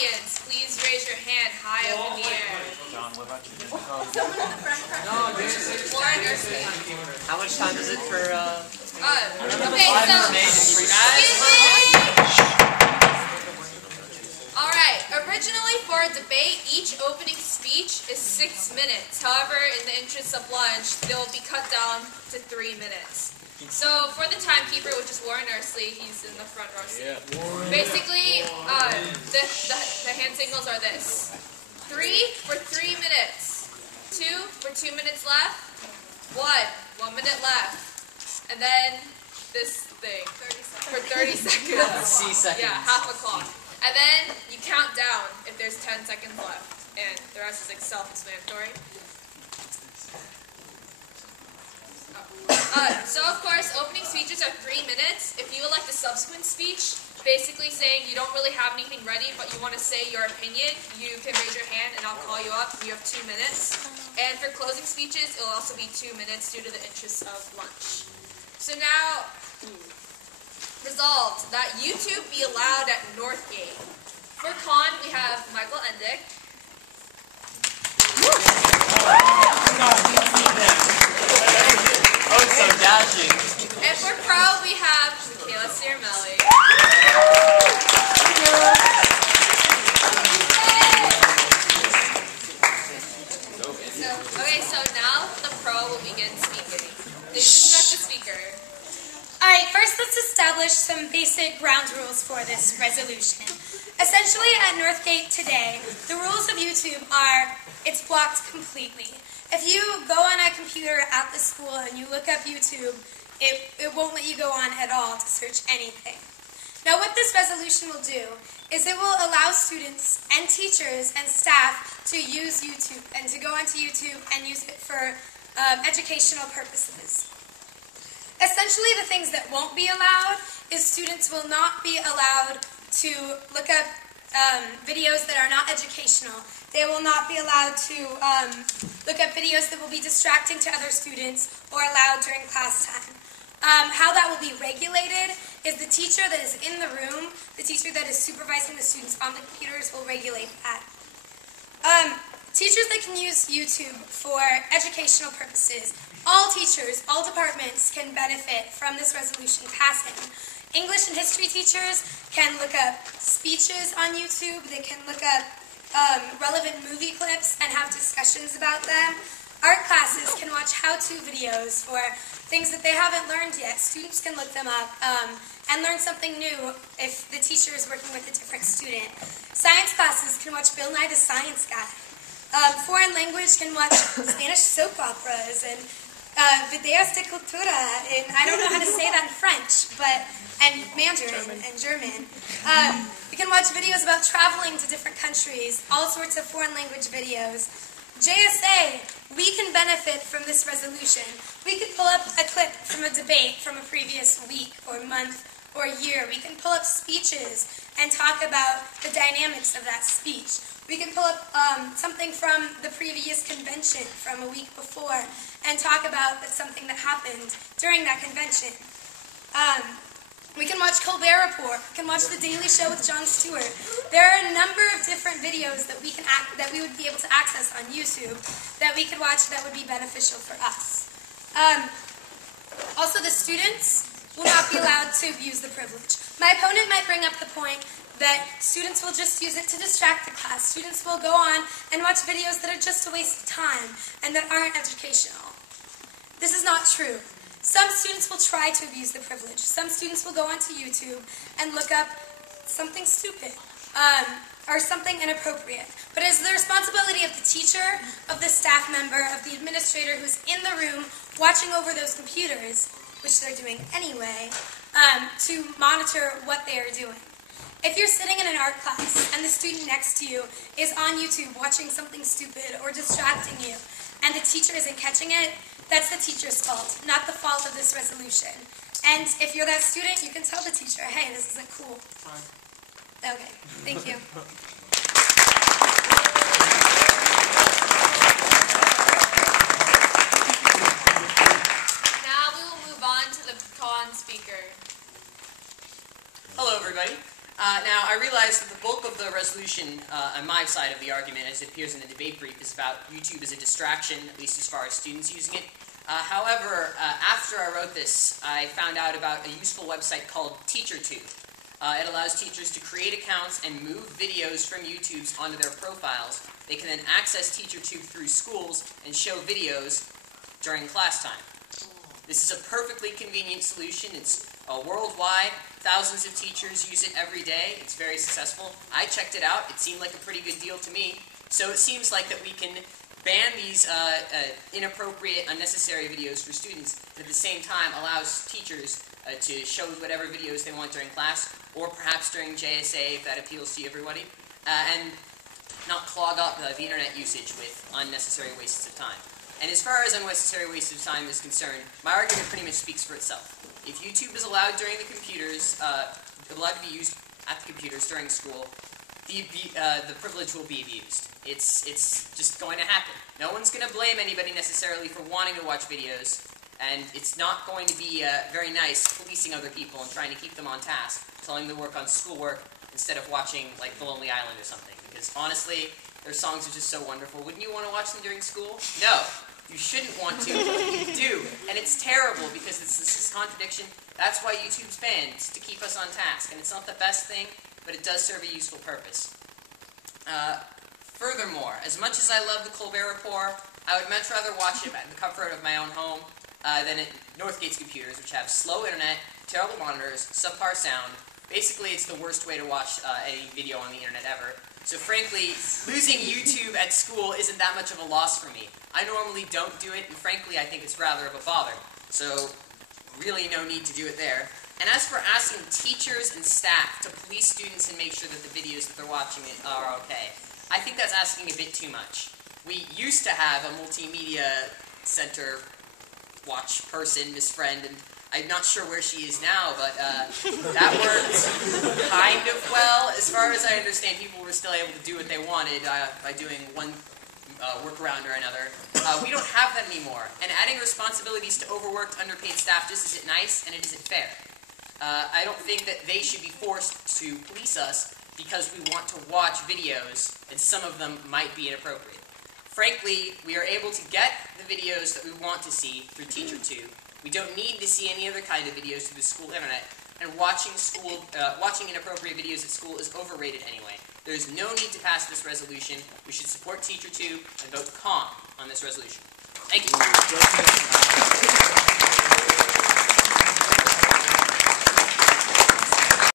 audience, please raise your hand high up in the air. John, what about you? Lauren or Steve? How much time is it for, Okay, so, excuse me. Alright, originally for a debate, each opening speech is 6 minutes. However, in the interest of lunch, they'll be cut down to 3 minutes. So, for the timekeeper, which is Warren Ursley, he's in the front row seat. Basically, the hand signals are this. 3 for 3 minutes. 2 for 2 minutes left. 1 minute left. And then this thing. 30 seconds. For 30 seconds. C seconds. Yeah, half a clock. And then you count down if there's 10 seconds left. And the rest is like self-explanatory. So of course, opening speeches are 3 minutes. If you elect a subsequent speech, basically saying you don't really have anything ready, but you want to say your opinion, you can raise your hand and I'll call you up. You have 2 minutes. And for closing speeches, it'll also be 2 minutes due to the interests of lunch. So now, resolved that YouTube be allowed at Northgate. For con, we have Michael Endick. Oh, so dashing. And for pro, we have Micaela. Okay, so now the pro will begin speaking. Please instruct the speaker. Alright, first let's establish some basic ground rules for this resolution. Essentially at Northgate today, the rules of YouTube are, it's blocked completely. If you go on a computer at the school and you look up YouTube, it won't let you go on at all to search anything. Now what this resolution will do is it will allow students and teachers and staff to use YouTube and to go onto YouTube and use it for educational purposes. Essentially the things that won't be allowed is students will not be allowed to look up videos that are not educational. They will not be allowed to look up videos that will be distracting to other students or allowed during class time. How that will be regulated is the teacher that is in the room, the teacher that is supervising the students on the computers will regulate that. Teachers that can use YouTube for educational purposes, all teachers, all departments can benefit from this resolution passing. English and history teachers can look up speeches on YouTube, they can look up relevant movie clips and have discussions about them. Art classes can watch how-to videos for things that they haven't learned yet. Students can look them up and learn something new if the teacher is working with a different student. Science classes can watch Bill Nye the Science Guy. Foreign language can watch Spanish soap operas and videos de cultura, and I don't know how to say that in French, and Mandarin and German. We can watch videos about traveling to different countries, all sorts of foreign language videos. JSA, we can benefit from this resolution. We could pull up a clip from a debate from a previous week or month or year. We can pull up speeches and talk about the dynamics of that speech. We can pull up something from the previous convention from a week before and talk about something that happened during that convention. We can watch Colbert Report. We can watch The Daily Show with Jon Stewart. There are a number of different videos that we would be able to access on YouTube that we could watch that would be beneficial for us. Also, the students will not be allowed to use the privilege. My opponent might bring up the point that students will just use it to distract the class. Students will go on and watch videos that are just a waste of time and that aren't educational. This is not true. Some students will try to abuse the privilege. Some students will go onto YouTube and look up something stupid or something inappropriate. But it is the responsibility of the teacher, of the staff member, of the administrator who's in the room watching over those computers, which they're doing anyway, to monitor what they are doing. If you're sitting in an art class and the student next to you is on YouTube watching something stupid or distracting you, and the teacher isn't catching it, that's the teacher's fault, not the fault of this resolution. And if you're that student, you can tell the teacher, hey, this isn't cool. Okay, thank you. Now we will move on to the con speaker. Hello, everybody. Now, I realize that the bulk of the resolution on my side of the argument, as it appears in the debate brief, is about YouTube as a distraction, at least as far as students using it. However, after I wrote this, I found out about a useful website called TeacherTube. It allows teachers to create accounts and move videos from YouTube's onto their profiles. They can then access TeacherTube through schools and show videos during class time. This is a perfectly convenient solution. It's worldwide. Thousands of teachers use it every day. It's very successful. I checked it out. It seemed like a pretty good deal to me. So it seems like that we can ban these inappropriate, unnecessary videos for students, and at the same time allows teachers to show whatever videos they want during class, or perhaps during JSA if that appeals to everybody, and not clog up the internet usage with unnecessary wastes of time. And as far as unnecessary waste of time is concerned, my argument pretty much speaks for itself. If YouTube is allowed during the computers, allowed to be used at the computers during school, the privilege will be abused. It's just going to happen. No one's going to blame anybody necessarily for wanting to watch videos, and it's not going to be very nice policing other people and trying to keep them on task, telling them to work on schoolwork instead of watching, like, The Lonely Island or something. Because, honestly, their songs are just so wonderful. Wouldn't you want to watch them during school? No. You shouldn't want to, but you do. And it's terrible because it's this contradiction. That's why YouTube's banned, to keep us on task. And it's not the best thing, but it does serve a useful purpose. Furthermore, as much as I love the Colbert Report, I would much rather watch it at the comfort of my own home than at Northgate's computers, which have slow internet, terrible monitors, subpar sound. Basically, it's the worst way to watch any video on the internet ever. So frankly, losing YouTube at school isn't that much of a loss for me. I normally don't do it, and frankly, I think it's rather of a bother. So really no need to do it there. And as for asking teachers and staff to police students and make sure that the videos that they're watching are okay, I think that's asking a bit too much. We used to have a multimedia center watch person, Miss Friend, and I'm not sure where she is now, but that worked kind of well. As far as I understand, people were still able to do what they wanted by doing one workaround or another. We don't have that anymore, and adding responsibilities to overworked, underpaid staff just isn't nice, and it isn't fair. I don't think that they should be forced to police us because we want to watch videos, and some of them might be inappropriate. Frankly, we are able to get the videos that we want to see through TeacherTube. We don't need to see any other kind of videos through the school internet, and watching inappropriate videos at school is overrated anyway. There is no need to pass this resolution. We should support TeacherTube and vote calm on this resolution. Thank you.